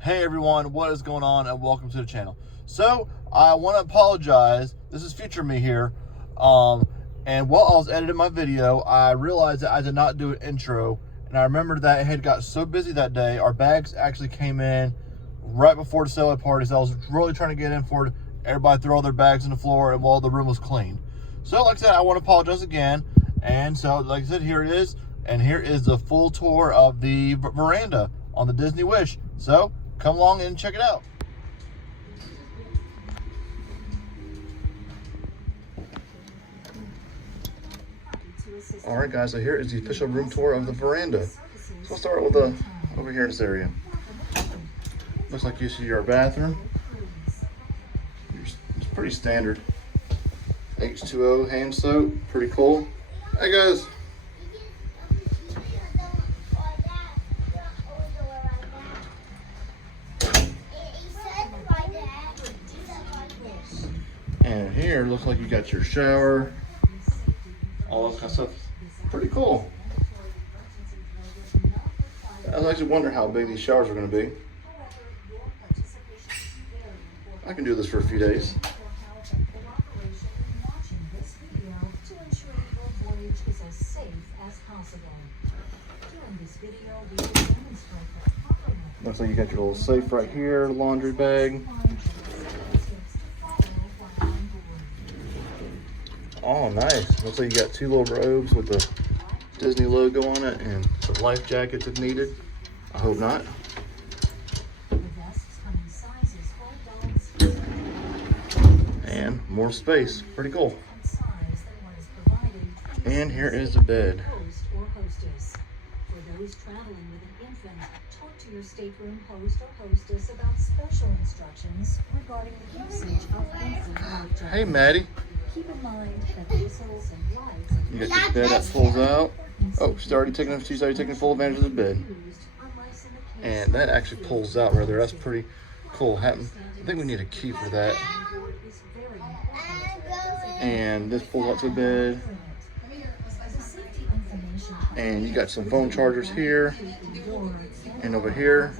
Hey everyone, what is going on, and welcome to the channel. So I want to apologize. This is future me here. And while I was editing my video, I realized that I did not do an intro, and I remembered that it had got so busy that day. Our bags actually came in right before the sale party, so I was really trying to get in for everybody throw their bags on the floor and while the room was clean. So like I said, I want to apologize again. And so like I said, here it is, and here is the full tour of the veranda on the Disney Wish. So come along and check it out. All right, guys, so here is the official room tour of the veranda. So we'll start with over here in this area. Looks like you see your bathroom. It's pretty standard. H2O hand soap, pretty cool. Hey guys. And here looks like you got your shower, all that kind of stuff. Pretty cool. I was actually wondering how big these showers are going to be. I can do this for a few days. Looks like you got your little safe right here, laundry bag. Oh, nice. Looks like you got two little robes with the Disney logo on it and some life jackets if needed. I hope not. And more space. Pretty cool. And here is the bed. For those traveling with an infant, talk to your stateroom host or hostess about special instructions regarding the usage of infant life jackets. Hey, Maddie. Keep in mind that whistles and lights. You got your bed that pulls out. Oh, she's already taking full advantage of the bed. And that actually pulls out right there. That's pretty cool. I think we need a key for that. And this pulls out to the bed. And you got some phone chargers here and over here.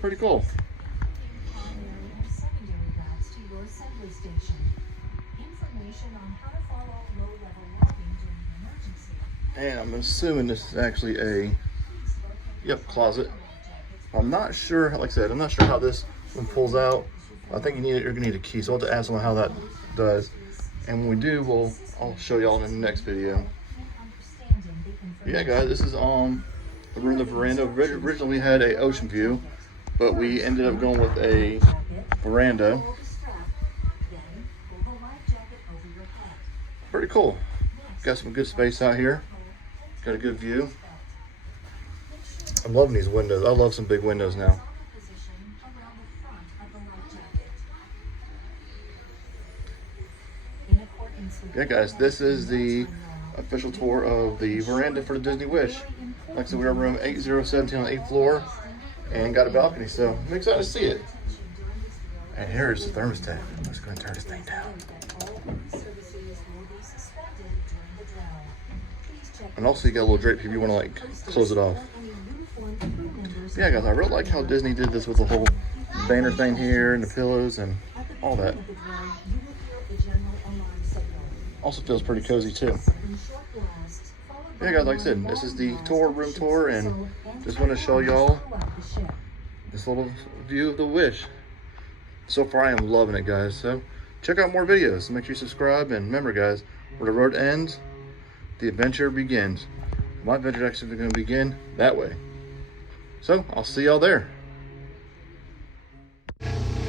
Pretty cool. And I'm assuming this is actually a closet. I'm not sure, like I said, I'm not sure how this one pulls out. I think you're gonna need a key, so I'll have to ask someone how that does. And when we do, I'll show y'all in the next video. Yeah, guys, this is we're in the veranda. Originally we had a ocean view, but we ended up going with a veranda. Pretty cool. Got some good space out here. Got a good view. I'm loving these windows. I love some big windows now. Yeah, guys, this is the official tour of the veranda for the Disney Wish. Like I said, we're in room 8017 on the 8th floor and got a balcony, so I'm excited to see it. And here's the thermostat. Let's go and turn this thing down. And also you got a little drape if you want to like close it off. Yeah, guys, I really like how Disney did this with the whole banner thing here and the pillows and all that. Also feels pretty cozy too. Yeah, guys, like I said, this is the room tour, and just want to show y'all this little view of the Wish. So far I am loving it, guys. So check out more videos. Make sure you subscribe, and remember, guys, where the road ends, the adventure begins. My adventure is actually going to begin that way. So I'll see y'all there.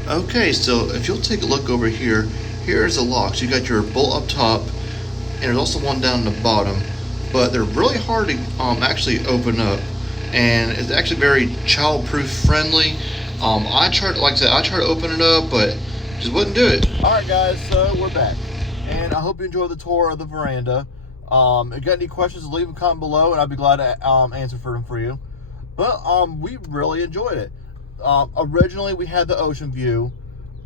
Okay, so if you'll take a look over here, here's the locks. You got your bolt up top, and there's also one down the bottom, but they're really hard to actually open up, and it's actually very child-proof friendly. I tried, like I said, I tried to open it up, but just wouldn't do it. All right, guys, so we're back, and I hope you enjoyed the tour of the veranda. If you got any questions, leave a comment below, and I'd be glad to answer for them for you. But we really enjoyed it. Originally, we had the ocean view,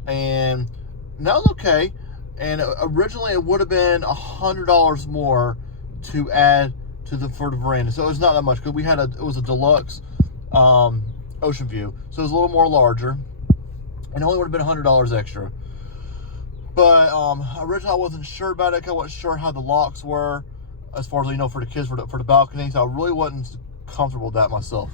and now it's okay. And originally, it would have been $100 more to add for the veranda. So it's not that much, because we had it was a deluxe ocean view, so it was a little more larger, and it only would have been $100 extra. But originally I wasn't sure about it. I wasn't sure how the locks were, as far as, for the kids, for the balcony. So I really wasn't comfortable with that myself.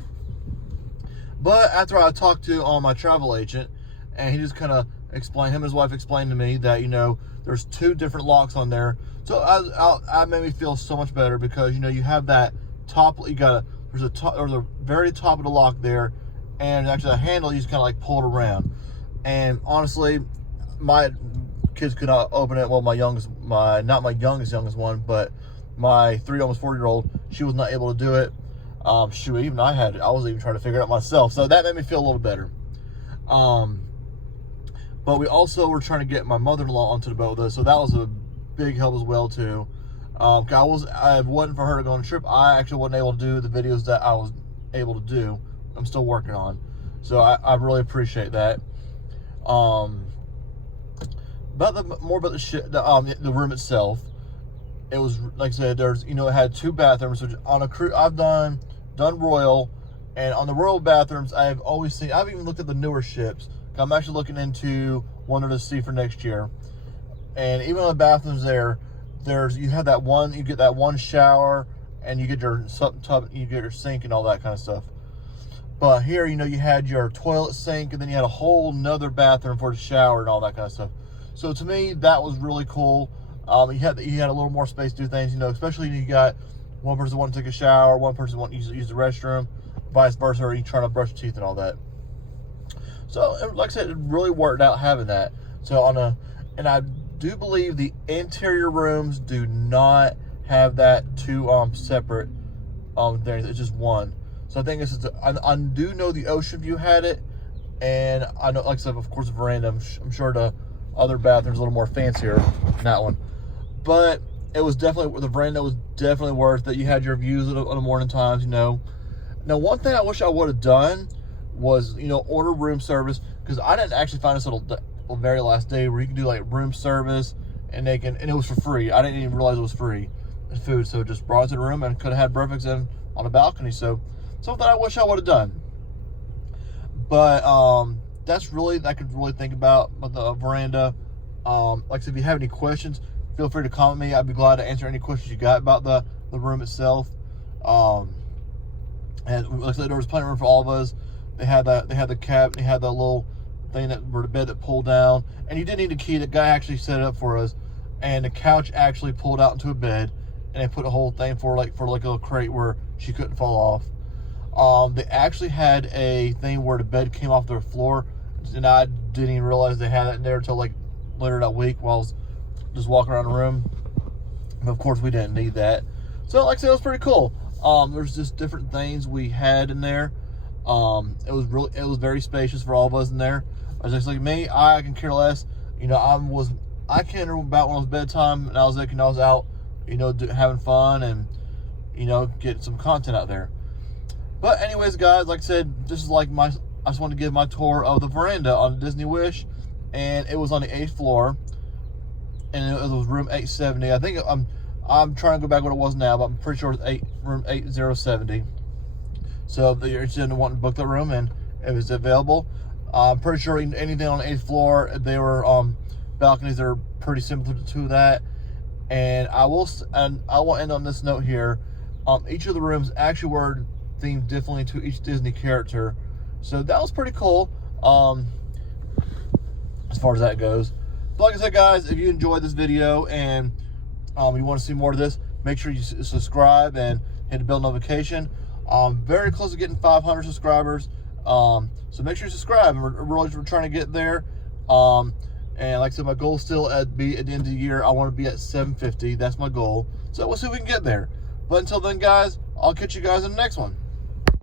But after I talked to my travel agent, and he just kind of explained, him and his wife explained to me that, there's 2 different locks on there. So I made me feel so much better, because, you have that top, there's a very top of the lock there, and actually a handle you just kind of like pull it around. And honestly, my kids could not open it. Well, not my youngest one, but my 3 almost 4-year-old, she was not able to do it. Shoot, even I was even trying to figure it out myself. So that made me feel a little better. But we also were trying to get my mother-in-law onto the boat with us, so that was a big help as well too. If it wasn't for her to go on the trip, I actually wasn't able to do the videos that I was able to do. I'm still working on, so I really appreciate that. About the room itself, it was, like I said, there's, it had 2 bathrooms. Which on a cruise, I've done Royal, and on the Royal bathrooms, I've even looked at the newer ships. I'm actually looking into one to see for next year. And even on the bathrooms you get that one shower, and you get your tub, you get your sink and all that kind of stuff. But here, you had your toilet, sink, and then you had a whole nother bathroom for the shower and all that kind of stuff. So to me, that was really cool. You had a little more space to do things, especially you got one person wanting to take a shower, one person wanting to use the restroom, vice versa, or you trying to brush your teeth and all that. So, like I said, it really worked out having that. So and I do believe the interior rooms do not have that 2 separate things. It's just one. So I think this is I do know the ocean view had it, and I know, like I said, of course, the veranda. I'm sure the other bathroom's a little more fancier than that one, but it was definitely, the veranda was definitely worth it. You had your views on the morning times. Now, one thing I wish I would have done was, order room service, because I didn't actually find this little very last day where you can do like room service, and it was for free. I didn't even realize it was free food, so just brought it to the room and could have had breakfast on the balcony. So something I wish I would have done. But that's really, I could really think about the veranda. Like I said, if you have any questions, feel free to comment me. I'd be glad to answer any questions you got about the room itself. And like I said, there was plenty of room for all of us. They had the cap, they had the little thing where the bed that pulled down, and you didn't need a key. The guy actually set it up for us, and the couch actually pulled out into a bed, and they put a whole thing for like a little crate where she couldn't fall off. They actually had a thing where the bed came off the floor, and I didn't even realize they had it in there until like later that week while I was just walking around the room. But of course, we didn't need that. So, like I said, it was pretty cool. There's just different things we had in there. It was very spacious for all of us in there. I was just like, me, I can care less. I can't remember about when it was bedtime, and I was out, having fun and, getting some content out there. But anyways, guys, like I said, this is like I just wanted to give my tour of the veranda on Disney Wish, and it was on the 8th floor, and it was room 870. I think I'm trying to go back what it was now, but I'm pretty sure it's room 8070. So if you're interested in wanting to book the room, and it was available, I'm pretty sure anything on the 8th floor, they were balconies that are pretty similar to that. And I will end on this note here. Each of the rooms actually were themed differently to each Disney character, so that was pretty cool. As far as that goes. But like I said, guys, if you enjoyed this video and you want to see more of this, make sure you subscribe and hit the bell notification. Very close to getting 500 subscribers, so make sure you subscribe. We're trying to get there. And like I said, my goal is still at the end of the year, I want to be at 750. That's my goal. So we'll see if we can get there. But until then, guys, I'll catch you guys in the next one.